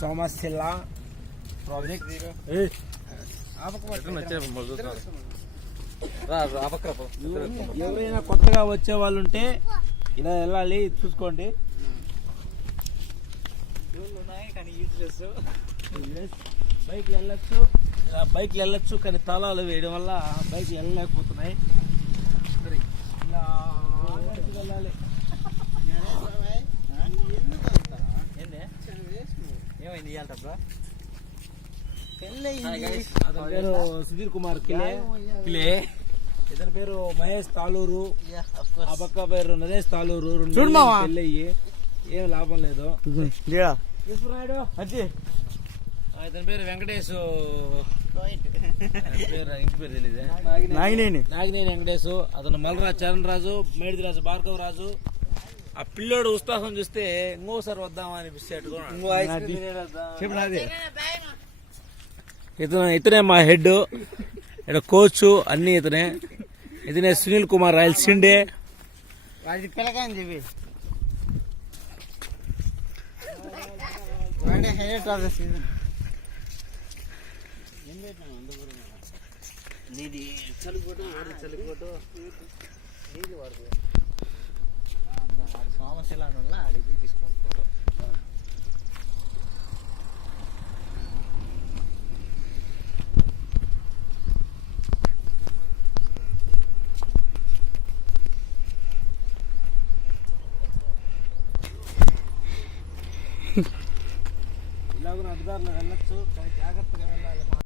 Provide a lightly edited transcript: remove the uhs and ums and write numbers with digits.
Somasila project. ఎవరైనా కొత్తగా వచ్చే వాళ్ళు ఉంటే ఇలా వెళ్ళాలి, చూసుకోండి. బైక్లు వెళ్ళొచ్చు కానీ తాళాలు వేయడం వల్ల బైక్లు వెళ్ళలేకపోతున్నాయి. ఇలా వెళ్ళాలి. ఏమైంది ఇవాళ? అతని పేరు సుధీర్ కుమార్ కిలే, ఇతని పేరు మహేష్ తాలూరు, ఆ పక్క పేరు నరేష్ తాలూరు. పెళ్ళయ్యి ఏం లాభం లేదు. ఇతని పేరు వెంకటేష్, ఇంటి పేరు తెలియదు, నాగినేని వెంకటేష్. అతను మల్రాజు చరణ్ రాజు, మేడిది రాజు, భార్గవ రాజు. ఆ పిల్లోడు ఉత్సాహం చూస్తే ఇంకోసారి వద్దామా అనిపిస్తే ఇతనే మా హెడ్, ఇక్కడ కోచ్ అన్ని ఇతనే సునీల్ కుమార్ రాయల్ సిండే. సోమశిల అడిగి తీసుకోండి ఫోటో. ఇలాగ అధికారులు వెళ్ళొచ్చు, కానీ జాగ్రత్తగా వెళ్ళాలి.